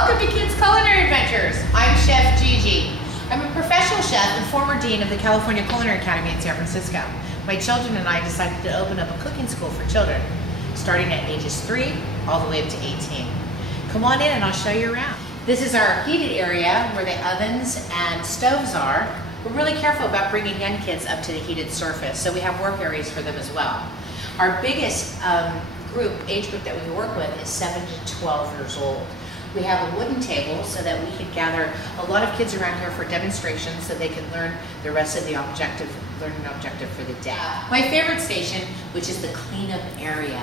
Welcome to Kids Culinary Adventures. I'm Chef Gigi. I'm a professional chef and former dean of the California Culinary Academy in San Francisco. My children and I decided to open up a cooking school for children, starting at ages 3 all the way up to 18. Come on in and I'll show you around. This is our heated area where the ovens and stoves are. We're really careful about bringing young kids up to the heated surface, so we have work areas for them as well. Our biggest age group that we work with is 7 to 12 years old. We have a wooden table so that we can gather a lot of kids around here for demonstrations so they can learn the rest of the learning objective for the day. My favorite station, which is the cleanup area.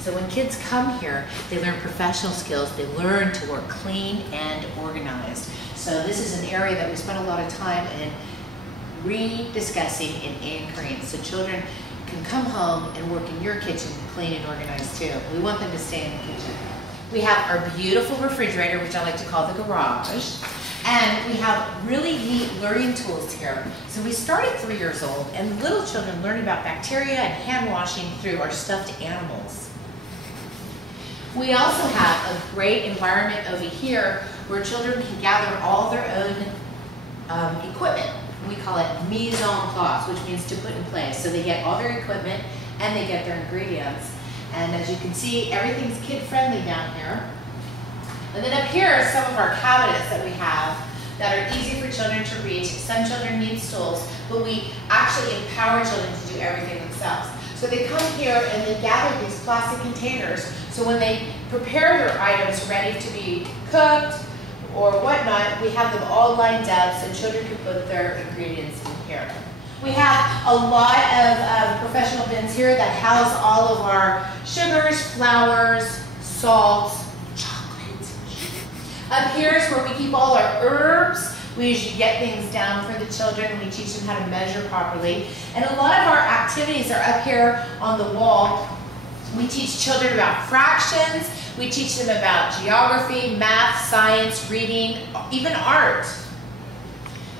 So when kids come here, they learn professional skills, they learn to work clean and organized. So this is an area that we spend a lot of time in rediscussing and anchoring so children can come home and work in your kitchen clean and organized too. We want them to stay in the kitchen. We have our beautiful refrigerator, which I like to call the garage. And we have really neat learning tools here. So we start at 3 years old, and little children learn about bacteria and hand washing through our stuffed animals. We also have a great environment over here where children can gather all their own equipment. We call it mise en place, which means to put in place. So they get all their equipment and they get their ingredients. And as you can see, everything's kid-friendly down here. And then up here are some of our cabinets that we have that are easy for children to reach. Some children need stools, but we actually empower children to do everything themselves. So they come here and they gather these plastic containers, so when they prepare their items ready to be cooked or whatnot, we have them all lined up so children can put their ingredients in here. We have a lot of professional bins here that house all of our sugars, flours, salts, chocolate. Up here is where we keep all our herbs. We usually get things down for the children and we teach them how to measure properly. And a lot of our activities are up here on the wall. We teach children about fractions. We teach them about geography, math, science, reading, even art.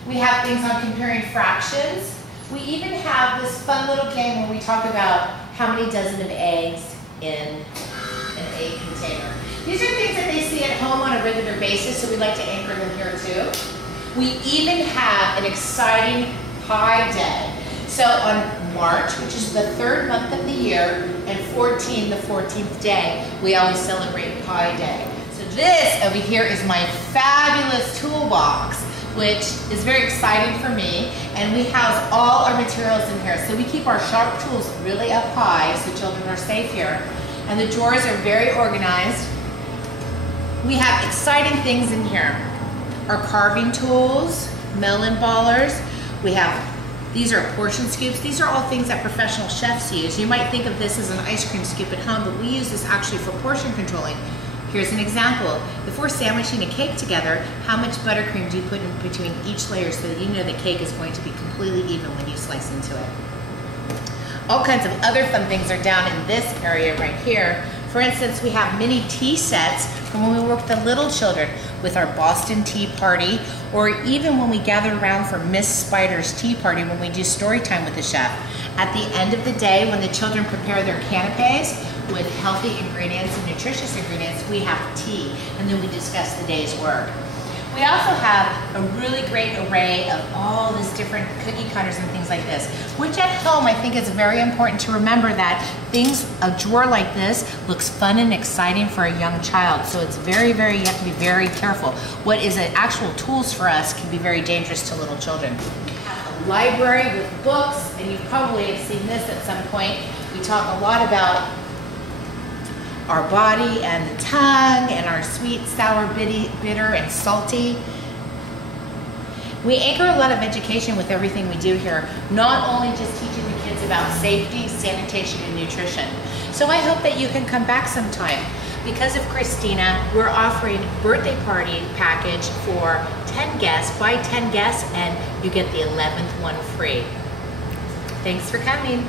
We have things on comparing fractions. We even have this fun little game where we talk about how many dozen of eggs in an egg container. These are things that they see at home on a regular basis, so we like to anchor them here too. We even have an exciting pie day. So on March, which is the 3rd month of the year, and 14, the 14th day, we always celebrate Pie Day. So this over here is my fabulous toolbox, which is very exciting for me, and we house all our materials in here. So we keep our sharp tools really up high so children are safe here. And the drawers are very organized. We have exciting things in here. Our carving tools, melon ballers. These are portion scoops. These are all things that professional chefs use. You might think of this as an ice cream scoop at home, but we use this actually for portion controlling. Here's an example. If we're sandwiching a cake together, how much buttercream do you put in between each layer so that you know the cake is going to be completely even when you slice into it? All kinds of other fun things are down in this area right here. For instance, we have mini tea sets from when we work with the little children with our Boston Tea Party, or even when we gather around for Miss Spider's Tea Party when we do story time with the chef. At the end of the day, when the children prepare their canapes with healthy ingredients and nutritious ingredients, we have tea, and then we discuss the day's work. We also have a really great array of all these different cookie cutters and things like this, which at home I think it's very important to remember that a drawer like this looks fun and exciting for a young child. So it's you have to be very careful. What is actual tools for us can be very dangerous to little children. We have a library with books, and you probably have seen this at some point. We talk a lot about our body and the tongue and our sweet, sour, bitter, and salty. We anchor a lot of education with everything we do here, not only just teaching the kids about safety, sanitation, and nutrition. So I hope that you can come back sometime. Because of Christina, we're offering birthday party package for 10 guests. Buy 10 guests and you get the 11th one free. Thanks for coming.